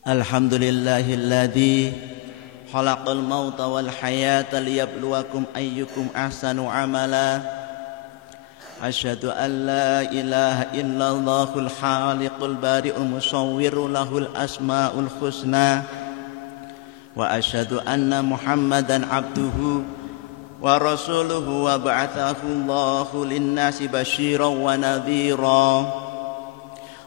Alhamdulillahilladzi khalaqal mauta wal hayata liyabluwakum ayyukum ahsanu amala. Asyhadu an la ilaha illallahul khaliqul bari'ul musawwirul lahul asmaul husna. Wa asyhadu anna Muhammadan abduhu wa rasuluhu wa ba'athahu Allahu lin-nasi basyiran wa nadhira.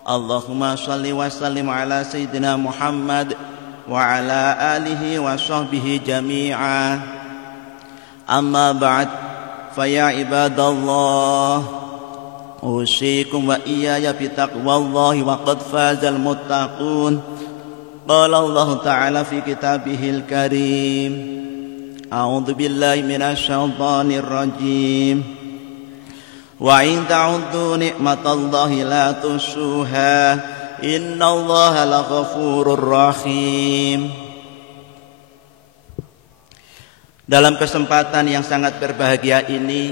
Allahumma salli wa sallim ala Sayyidina Muhammad wa ala alihi wa sahbihi jami'a. Amma ba'd, faya ibadallah, usikum wa iyaya bitaqwallahi wa qad fazal muttaqun. Qala Allah ta'ala fi kitabihil karim, a'udzu billahi minasy syaithanir rajim. Wa in ta'uddu ni'matallahi la tuhsuha, innallaha laghafurur rahim. Dalam kesempatan yang sangat berbahagia ini,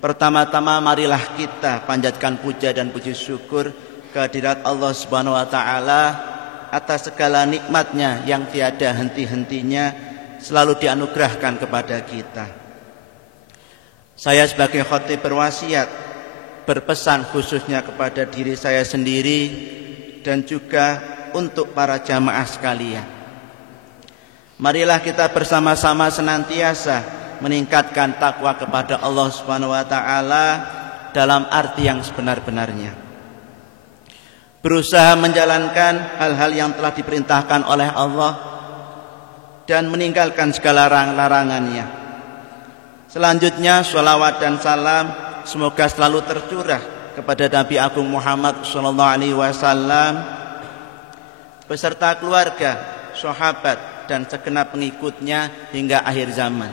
pertama-tama marilah kita panjatkan puja dan puji syukur kehadirat Allah Subhanahu wa taala atas segala nikmatnya yang tiada henti-hentinya selalu dianugerahkan kepada kita. Saya sebagai khatib berwasiat, berpesan khususnya kepada diri saya sendiri dan juga untuk para jamaah sekalian. Marilah kita bersama-sama senantiasa meningkatkan takwa kepada Allah Subhanahu wa taala dalam arti yang sebenar-benarnya. Berusaha menjalankan hal-hal yang telah diperintahkan oleh Allah dan meninggalkan segala larangannya. Selanjutnya sholawat dan salam semoga selalu tercurah kepada Nabi Agung Muhammad SAW beserta keluarga, sahabat dan segenap pengikutnya hingga akhir zaman.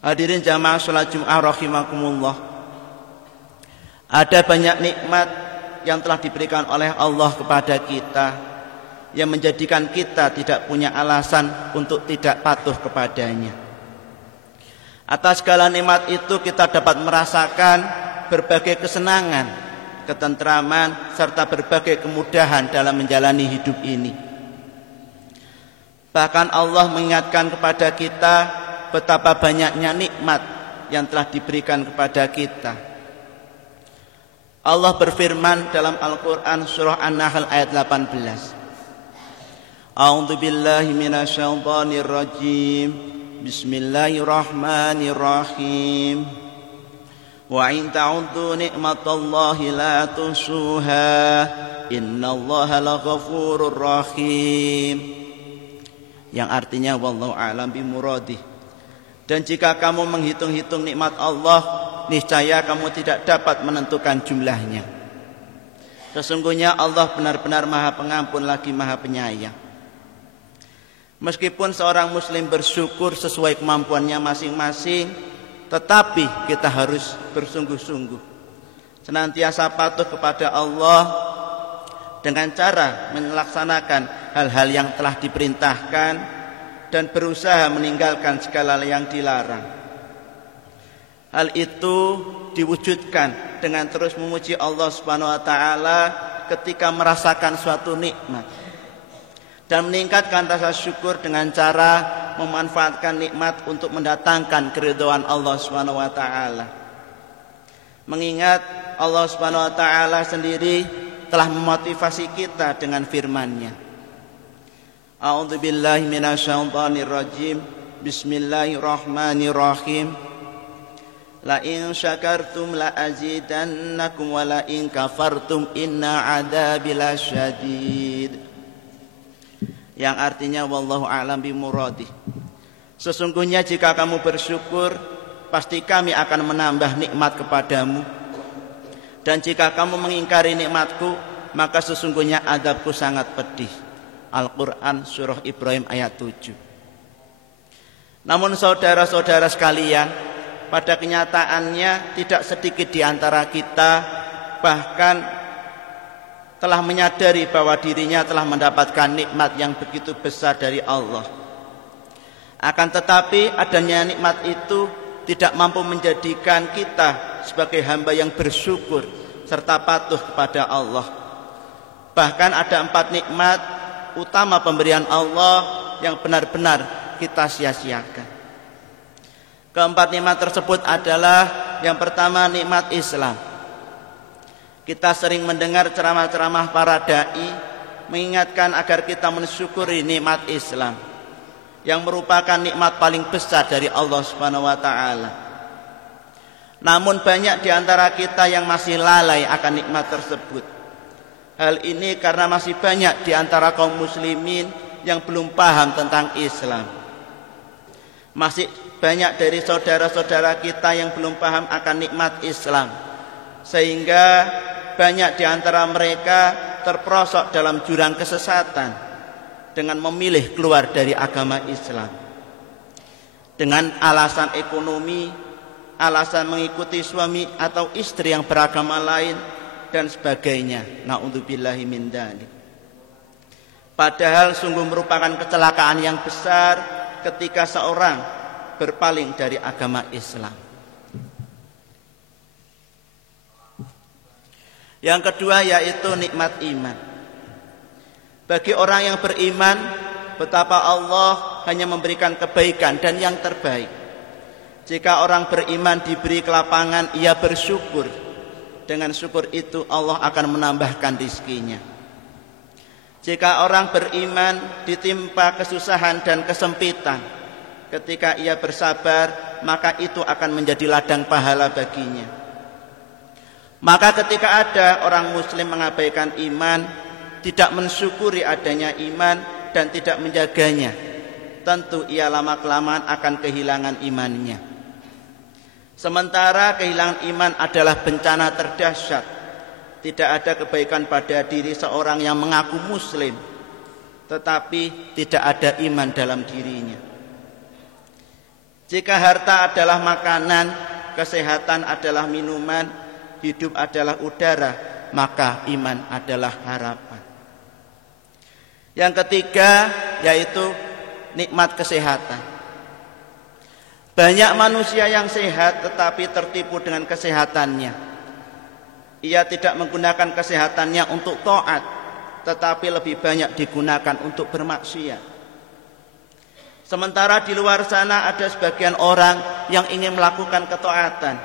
Hadirin jamaah salat Jumat rahimakumullah. Ada banyak nikmat yang telah diberikan oleh Allah kepada kita yang menjadikan kita tidak punya alasan untuk tidak patuh kepadanya. Atas segala nikmat itu kita dapat merasakan berbagai kesenangan, ketentraman, serta berbagai kemudahan dalam menjalani hidup ini. Bahkan Allah mengingatkan kepada kita betapa banyaknya nikmat yang telah diberikan kepada kita. Allah berfirman dalam Al-Quran surah An-Nahl ayat 18. A'udzu billahi minasy syaithanir rajim. Bismillahirrahmanirrahim. Wa in ta'uddu ni'matallahi la tuhsuha, innallaha laghafurur rahim. Yang artinya wallahu a'lam bimuradih. Dan jika kamu menghitung-hitung nikmat Allah, niscaya kamu tidak dapat menentukan jumlahnya. Sesungguhnya Allah benar-benar Maha Pengampun lagi Maha Penyayang. Meskipun seorang muslim bersyukur sesuai kemampuannya masing-masing, tetapi kita harus bersungguh-sungguh senantiasa patuh kepada Allah dengan cara melaksanakan hal-hal yang telah diperintahkan dan berusaha meninggalkan segala yang dilarang. Hal itu diwujudkan dengan terus memuji Allah Subhanahu wa taala ketika merasakan suatu nikmat, dan meningkatkan rasa syukur dengan cara memanfaatkan nikmat untuk mendatangkan keridhaan Allah Subhanahu wa taala. Mengingat Allah Subhanahu wa taala sendiri telah memotivasi kita dengan firman-Nya. A'udzu billahi minasy syaithanir rajim. Bismillahirrahmanirrahim. La in syakartum la azidannakum wa la in kafartum inna 'adzabi lasyadid. Yang artinya wallahu a'lam bimuradih. Sesungguhnya jika kamu bersyukur, pasti kami akan menambah nikmat kepadamu. Dan jika kamu mengingkari nikmatku, maka sesungguhnya azabku sangat pedih. Al-Quran surah Ibrahim ayat 7. Namun saudara-saudara sekalian, pada kenyataannya tidak sedikit di antara kita bahkan telah menyadari bahwa dirinya telah mendapatkan nikmat yang begitu besar dari Allah. Akan tetapi adanya nikmat itu tidak mampu menjadikan kita sebagai hamba yang bersyukur serta patuh kepada Allah. Bahkan ada 4 nikmat utama pemberian Allah yang benar-benar kita sia-siakan. Keempat nikmat tersebut adalah yang pertama nikmat Islam. Kita sering mendengar ceramah-ceramah para dai mengingatkan agar kita mensyukuri nikmat Islam yang merupakan nikmat paling besar dari Allah Subhanahu wa taala. Namun banyak di antara kita yang masih lalai akan nikmat tersebut. Hal ini karena masih banyak di antara kaum muslimin yang belum paham tentang Islam. Masih banyak dari saudara-saudara kita yang belum paham akan nikmat Islam, sehingga banyak di antara mereka terperosok dalam jurang kesesatan dengan memilih keluar dari agama Islam dengan alasan ekonomi, alasan mengikuti suami atau istri yang beragama lain dan sebagainya. Na'udzubillahi min dzalik. Padahal sungguh merupakan kecelakaan yang besar ketika seorang berpaling dari agama Islam. Yang kedua yaitu nikmat iman. Bagi orang yang beriman, betapa Allah hanya memberikan kebaikan dan yang terbaik. Jika orang beriman diberi kelapangan, ia bersyukur. Dengan syukur itu Allah akan menambahkan rizkinya. Jika orang beriman ditimpa kesusahan dan kesempitan, ketika ia bersabar, maka itu akan menjadi ladang pahala baginya. Maka ketika ada orang muslim mengabaikan iman, tidak mensyukuri adanya iman dan tidak menjaganya, tentu ia lama-kelamaan akan kehilangan imannya. Sementara kehilangan iman adalah bencana terdahsyat. Tidak ada kebaikan pada diri seorang yang mengaku muslim, tetapi tidak ada iman dalam dirinya. Jika harta adalah makanan, kesehatan adalah minuman, hidup adalah udara, maka iman adalah harapan. Yang ketiga yaitu nikmat kesehatan. Banyak manusia yang sehat tetapi tertipu dengan kesehatannya. Ia tidak menggunakan kesehatannya untuk taat, tetapi lebih banyak digunakan untuk bermaksiat. Sementara di luar sana ada sebagian orang yang ingin melakukan ketaatan,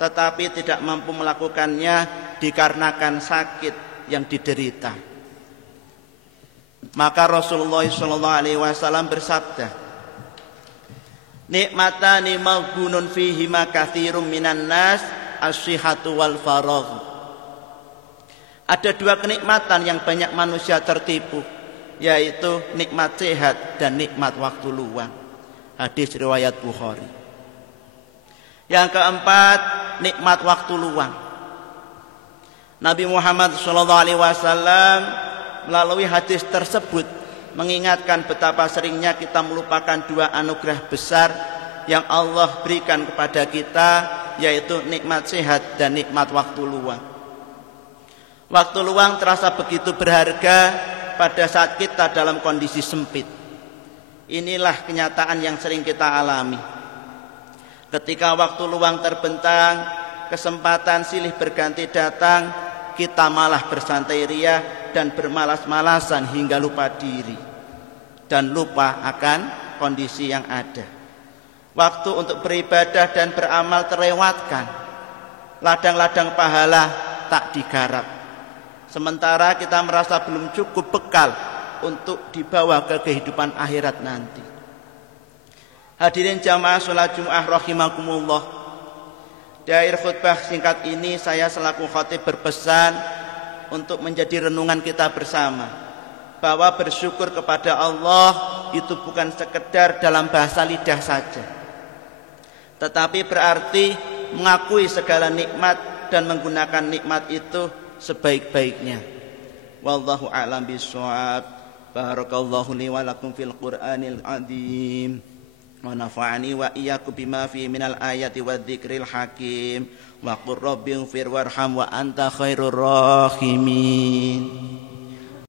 tetapi tidak mampu melakukannya dikarenakan sakit yang diderita. Maka Rasulullah SAW bersabda, nikmatani maghbunun fihima katsirum minan nas as-sihhatu wal faragh. Ada 2 kenikmatan yang banyak manusia tertipu, yaitu nikmat sehat dan nikmat waktu luang. Hadis riwayat Bukhari. Yang keempat, nikmat waktu luang. Nabi Muhammad SAW melalui hadis tersebut mengingatkan betapa seringnya kita melupakan 2 anugerah besar yang Allah berikan kepada kita, yaitu nikmat sehat dan nikmat waktu luang. Waktu luang terasa begitu berharga pada saat kita dalam kondisi sempit. Inilah kenyataan yang sering kita alami. Ketika waktu luang terbentang, kesempatan silih berganti datang, kita malah bersantai ria dan bermalas-malasan hingga lupa diri dan lupa akan kondisi yang ada. Waktu untuk beribadah dan beramal terlewatkan. Ladang-ladang pahala tak digarap. Sementara kita merasa belum cukup bekal untuk dibawa ke kehidupan akhirat nanti. Hadirin jamaah sholat Jumat rahimakumullah. Di akhir khutbah singkat ini saya selaku khatib berpesan untuk menjadi renungan kita bersama, bahwa bersyukur kepada Allah itu bukan sekedar dalam bahasa lidah saja, tetapi berarti mengakui segala nikmat dan menggunakan nikmat itu sebaik-baiknya. Wallahu a'lam bishawab. Barakallahu li wa lakum fil Qur'anil azim wa nafa'ani wa iyyakum bima fihi minal ayati wadh-dzikril hakim wa qur rabbighfir warham wa anta khairur rahimin.